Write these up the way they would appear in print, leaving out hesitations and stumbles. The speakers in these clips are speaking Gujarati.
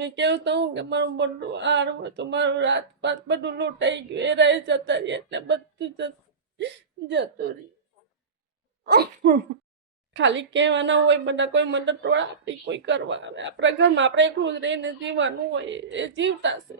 મેં કેવું તો હું કે મારું બધું હાર હોય તો મારું રાત પાત બધું લૂંટાઈ ગયું, એ રહી જતા રહી એટલે બધું જતું રહ્યું. ખાલી કહેવાના હોય બધા, કોઈ મદદ ટોળા આપણી કોઈ કરવા આવે, આપણા ઘરમાં આપણે એકલું જ રહીને જીવવાનું હોય એ જીવતા છે.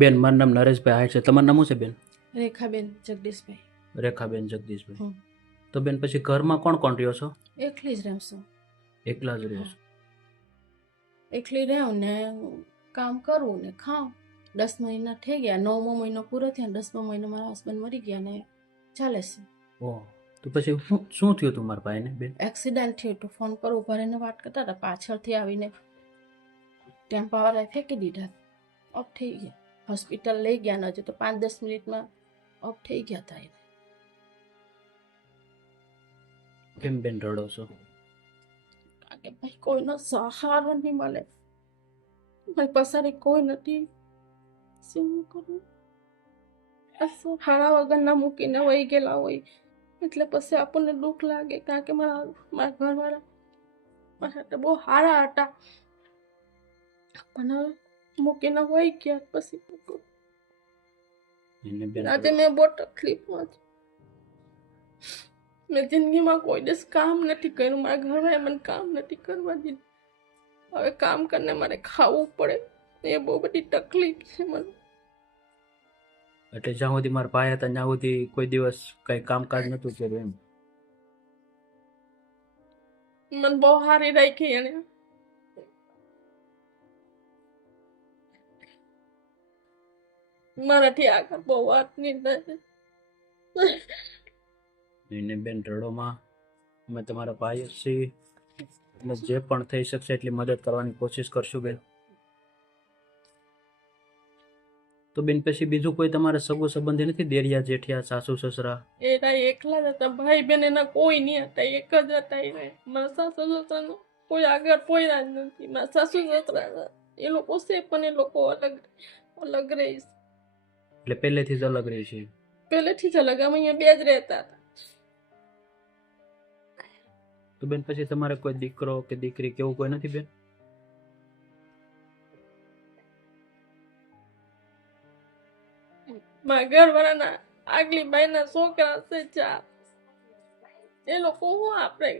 બેન, મારું નામ નરેશભાઈ આહિર છે. તમારું નામ શું છે બેન? રેખાબેન જગદીશભાઈ. રેખાબેન જગદીશભાઈ. તો બેન પછી ઘરમાં કોણ કોણ રહ્યો છો? એકલી જ રહું છું. એકલા જ રહ્યો છો? એકલી રહું ને કામ કરું ને ખાઉં. 10 મહિના થઈ ગયા, 9મો મહિનો પૂરો થયો, 10મો મહિનો મારા હસબન્ડ મરી ગયા ને ચાલે છે. ઓહ, તો પછી શું થયું તું મારા ભાઈને બેન? એક્સિડન્ટ થયું હતું. ફોન પર ઉભા રહીને વાત કરતા હતા, પાછળથી આવીને ટેમ્પાવાળાએ ફેંકી દીધા. ઓફ થઈ ગયા. હોસ્પિટલ લઈ ગયા ને હજુ તો 5-10 મિનિટમાં ઓફ થઈ ગયા હતા. કેમ બેન રડો છો? કારણ કે ભાઈ કોઈનો સહારો નહીં મળે, ભાઈ પસારી કોઈ નથી. શું કરું? સહારા વગરના મૂકીને વહી ગયેલા હોય એટલે પછી આપણને દુઃખ લાગે. કારણ કે મારા ઘરવાળા મારા માટે બહુ સારા હતા, પણ મૂકીને વહી ગયા. પછી આજે મેં બહુ તકલીફમાં છું. મેં જિંદગીમાં કોઈ દિવસ કામ નથી કર્યું, મારા ઘરવાળાએ મને કામ નથી કરવા દીધું. હવે કામ કરીને મારે ખાવું પડે, એ બહુ બધી તકલીફ છે મને. એટલે જ્યાં સુધી મારા ભાઈ હતા ત્યાં સુધી કોઈ દિવસ કઈ કામકાજ નતું કર્યું એમ? મને બહુ સારી રાખી એને. મારાથી આગળ બહુ વાત નહીં થાય. એને બેન રડોમાં, અમે તમારા ભાઈ છીએ અને જે પણ થઈ શકશે એટલી મદદ કરવાની કોશિશ કરશું બેન. તો બેન પછી બીજું કોઈ તમારા સગો સંબંધી નથી? દેરિયા જેઠિયા, સાસુ સસરા? એના એકલા જ હતા, ભાઈ બેન એના કોઈ નહીં હતા, એક જ હતા. એને મારા સાસુ સસરાનો કોઈ આગળ પોયરા જ નથી. મારા સાસુ સસરા એ લોકો છે પણ એ લોકો અલગ રહીશ. એટલે પહેલેથી જ અલગ રહી છે? પહેલેથી જ અલગ. અમે અહીંયા બે જ રહેતા હતા. તો બેન પછી તમારે કોઈ દીકરો કે દીકરી કેવું કોઈ નથી બેન? મારા ઘરવાળાના આગલી બાઈના છોકરા છે 4. એ લોકો હું આપણે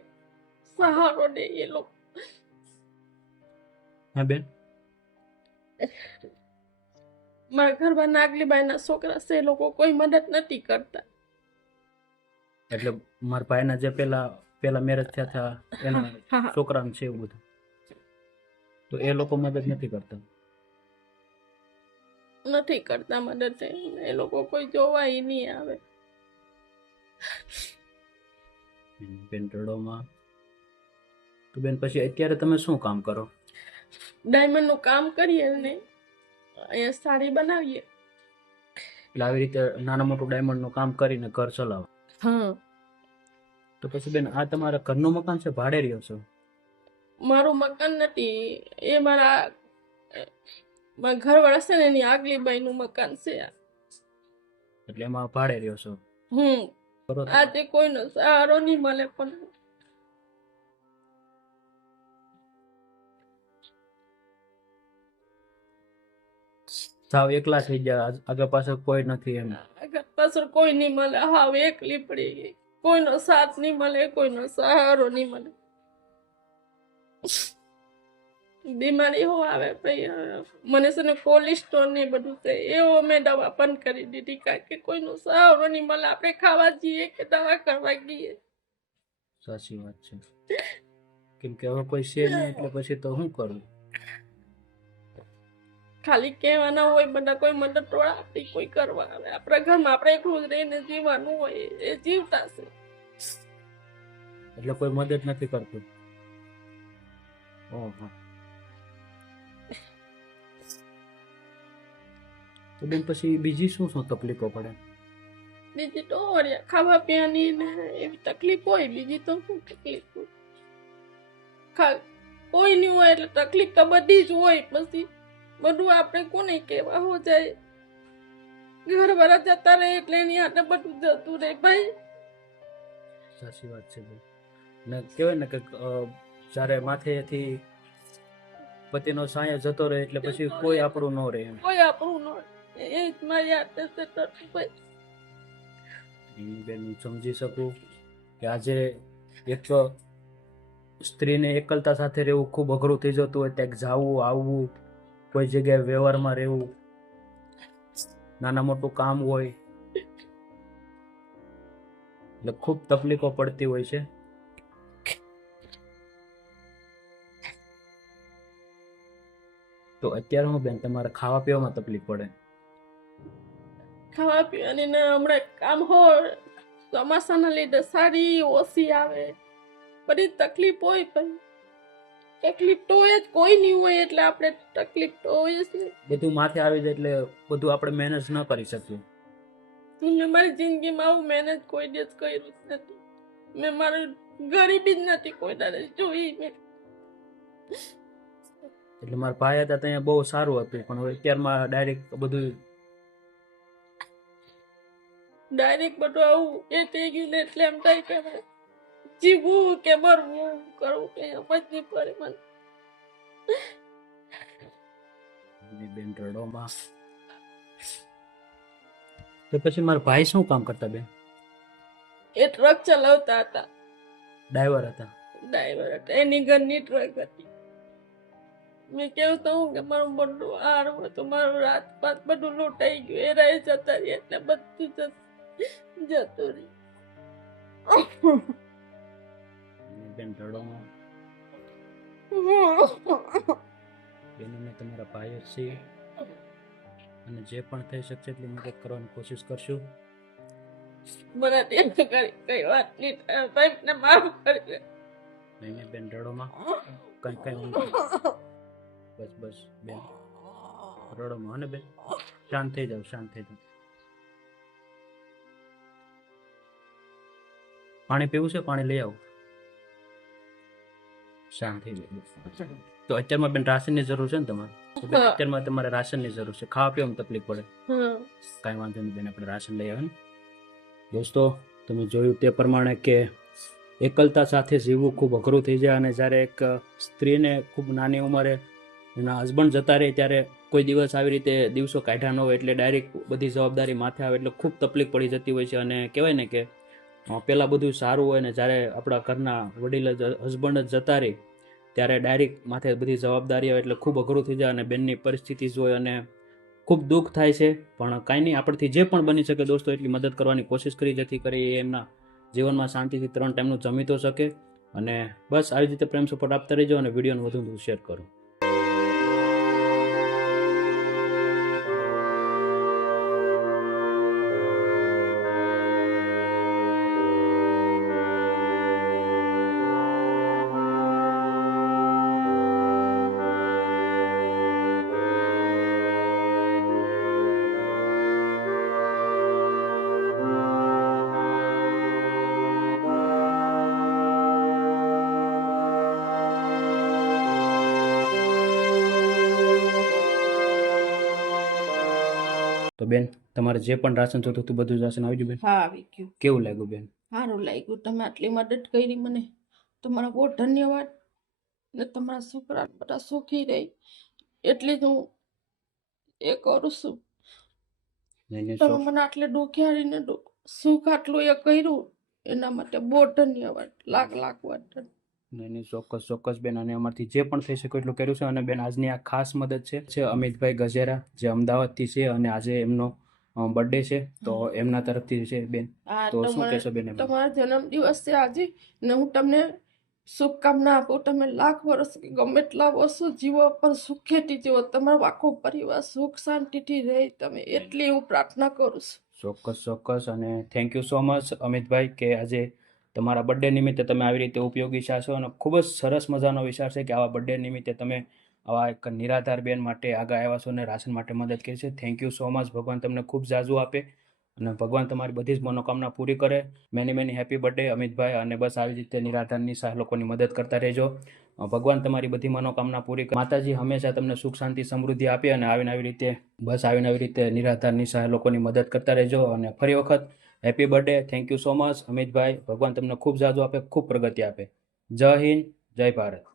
સહારો દે એ લોકો. હા બેન? મારા ઘરવાળાના આગલી બાઈના છોકરા છે, એ લોકો કોઈ મદદ નથી કરતા. એટલે મારા ભાઈના જે પેલા મેરેજ થયા હતા એના છોકરા છે એવું બધું, તો એ લોકો મદદ નથી કરતા? નથી કરતા મદદ. એ લોકો કોઈ જોવા નહીં આવે. બેન રડોમાં. તો બેન પછી અત્યારે તમે શું કામ કરો? ડાયમંડ નું કામ કરીએ ને અહીંયા સાડી બનાવીએ. એટલે આવી રીતે નાના મોટું ડાયમંડ નું કામ કરીને ઘર ચલાવો? હા. તો પછી બેન આ તમારા ઘરનું મકાન છે, ભાડે રહ્યો છો? મારું મકાન નથી, એ મારા ઘરવાળા છે ને એની આગલી બાઈ નું મકાન છે. એટલે એમાં ભાડે રહ્યો છો? આજે કોઈનો સહારો નહીં મળે, પણ સાવ એકલા થઈ ગયા, આગળ પાછળ કોઈ નથી એમ? આગળ પાછળ કોઈ નહીં મળે, હાવ એકલી પડી ગઈ. કોઈનો સાથ નહીં મળે, કોઈનો સહારો નહીં મળે. બીમારી હો આવે મને છે ને કોલેસ્ટ્રોલ ને બધું છે, એવો મેં દવા બંધ કરી દીધી. કારણ કે કોઈનો સહારો નહીં મળે, આપણે ખાવા જઈએ કે દવા કરવા ગઈએ. સાચી વાત છે, કેમ કે હવે કોઈ છે નહીં એટલે પછી તો શું કરું? ખાલી કહેવાના હોય બધા, કોઈ મદદ ટોળા આપણી કોઈ કરવા આવે, આપણા ઘરમાં આપણે એકલું જ રહીને જીવવાનું હોય એ જીવતા છે. એટલે કોઈ મદદ નથી કરતું? ઓહો. તો બેન પછી બીજી શું તકલીફો પડે? બીજી તો ખાવા પીવાની ને એવી તકલીફ હોય, બીજી તો શું તકલીફ હોય. કોઈ નહીં હોય એટલે તકલીફ તો બધી જ હોય. પછી બધું આપણે કોને કહેવા હો જાય, ઘરવાળા જતા રહે એટલે એની હાથે બધું જતું રહે ભાઈ. સાચી વાત છે બેન. ને કહેવાય ને કે જ્યારે માથેથી પતિનો સાયો જતો રહે એટલે પછી કોઈ આપણું ન રહે એમ. કોઈ આપણું ન એ જ મારી હાથે છે ભાઈ. બેન હું સમજી શકું કે આજે એક સ્ત્રીને એકલતા સાથે રહેવું ખૂબ અઘરું થઈ જતું હોય, ક્યાંક જાવું આવવું, કોઈ જગ્યાએ વ્યવહારમાં રહેવું, નાના મોટું કામ હોય એટલે ખૂબ તકલીફો પડતી હોય છે. તો અત્યારે હું બેન તમારે ખાવા પીવામાં તકલીફ પડે? ખાવા પીવાની ને હમણાં કામ હોય, ચોમાસાના લીધે સારી ઓછી આવે, બધી તકલીફ હોય. પણ તકલીફ તો હોય જ, કોઈ નહીં હોય એટલે આપણે તકલીફ તો હોય જ ને. બધું માથે આવી જાય એટલે બધું આપણે મેનેજ ન કરી શકીએ. મેં મારી જિંદગીમાં આવું મહેનત કોઈ દિવસ કર્યું જ નથી. મેં મારી ગરીબી જ નથી કોઈ દાડે જોઈ. મેં એટલે મારા ભાઈ હતા ત્યાં બહુ સારું હતું, પણ હવે અત્યારમાં ડાયરેક્ટ બધું બધું આવું એ થઈ ગયું ને એટલે એમ થાય કે જીવવું કે મરવું કરવું કે સમજ નહીં પડે મને. બેન રડોમાં. તો પછી મારા ભાઈ શું કામ કરતા બેન? એ ટ્રક ચલાવતા હતા, ડ્રાઈવર હતા. એની ઘરની ટ્રક હતી. મેં કેવું તો હું કે મારું બધું હારું હતું, મારું રાત પાત બધું લૂંટાઈ ગયું. એ રહી જતા રહી એટલે બધું જતું રહ્યું. બેન રડોમાં. બેન અમે તમારા ભાઈ જ છીએ અને જે પણ થઈ શકશે એટલી મદદ કરવાની કોશિશ કરશું. મને કઈ વાત નહીં થાય ભાઈ, ને માફ કરી. નહીં બેન રડોમાં. કઈ બસ બેન રડોમાં. અને બેન શાંત થઈ જાવ. પાણી પીવું છે? પાણી લઈ આવો. શાંત થઈ જાય. તો અત્યારમાં બેન રાશનની જરૂર છે ને તમારે? અત્યારમાં તમારે રાશનની જરૂર છે, ખાવા પીવામાં તકલીફ પડે. કાંઈ વાંધો નહીં બેન, આપણે રાશન લઈ આવે ને. દોસ્તો તમે જોયું તે પ્રમાણે કે એકલતા સાથે જીવવું ખૂબ અઘરું થઈ જાય. અને જ્યારે એક સ્ત્રીને ખૂબ નાની ઉંમરે એના હસબન્ડ જતા રહે ત્યારે કોઈ દિવસ આવી રીતે દિવસો કાઢ્યા ન હોય એટલે ડાયરેક્ટ બધી જવાબદારી માથે આવે એટલે ખૂબ તકલીફ પડી જતી હોય છે. અને કહેવાય ને કે પહેલાં બધું સારું હોય ને જ્યારે આપણા ઘરના વડીલ હસબન્ડ જ જતા રહે ત્યારે ડાયરેક્ટ માથે બધી જવાબદારી આવે એટલે ખૂબ અઘરું થઈ જાય. અને બેનની પરિસ્થિતિ જોઈ અને ખૂબ દુઃખ થાય છે. પણ કાંઈ નહીં, આપણથી જે પણ બની શકે દોસ્તો એટલી મદદ કરવાની કોશિશ કરી, જેથી કરી એમના જીવનમાં શાંતિથી 3 ટાઈમનું જમી તો શકે. અને બસ આવી રીતે પ્રેમ સપોર્ટ આપતા રહેજો અને વિડીયોને વધુ શેર કરો. તો બેન તમારે જે પણ રાશન જોતું હતું બધું રાશન આવી ગયું બેન? હા, આવી ગયું. કેવું લાગ્યું બેન? સારું લાગ્યું. તમે આટલી મદદ કરી મને, તમારો બહુ ધન્યવાદ. ને તમારા છોકરા બધા સુખી રહે એટલે જ હું એ કરું છું. તમે મને આટલે દુખ્યારીને સુખ આટલું એ કર્યું એના માટે બહુ ધન્યવાદ. લાખ વાત. નહીં ચોક્કસ બેન. અને અમારથી જે પણ થઈ શકે એટલું કર્યું છે. અને બેન આજની આ ખાસ મદદ છે અમિતભાઈ ગજેરા, જે અમદાવાદથી છે અને આજે એમનો બર્થડે છે તો એમના તરફથી છે બેન. તો શું કહેશો બેન? તમારો જન્મદિવસ છે આજે ને હું તમને શુભકામના આપું. તમે લાખ વર્ષ ગમે એટલા વર્ષો જીવો પણ સુખેથી જીવો, તમારો આખો પરિવાર સુખ શાંતિથી રહે, તમે એટલી હું પ્રાર્થના કરું છું. ચોક્કસ. અને thank you so much Amitbhai કે આજે તમારા બર્થડે નિમિત્તે તમે આવી રીતે ઉપયોગી છો. અને ખૂબ જ સરસ મજાનો વિચાર છે કે આવા બર્થડે નિમિત્તે તમે આવા એક નિરાધાર બેન માટે આગળ આવ્યા છો અને રાશન માટે મદદ કરી છે. Thank you so much. ભગવાન તમને ખૂબ જાજુ આપે અને ભગવાન તમારી બધી જ મનોકામના પૂરી કરે. Many happy birthday Amitbhai. અને બસ આવી રીતે નિરાધારની લોકોની મદદ કરતા રહેજો. ભગવાન તમારી બધી મનોકામના પૂરી કરે. માતાજી હંમેશા તમને સુખ શાંતિ સમૃદ્ધિ આપે અને આવીને આવી રીતે નિરાધાર નિસહાય લોકોની મદદ કરતા રહેજો. અને ફરી વખત happy birthday. Thank you so much Amitbhai. ભગવાન તમને ખૂબ જાજુ આપે, ખૂબ પ્રગતિ આપે. જય હિન્દ, જય ભારત.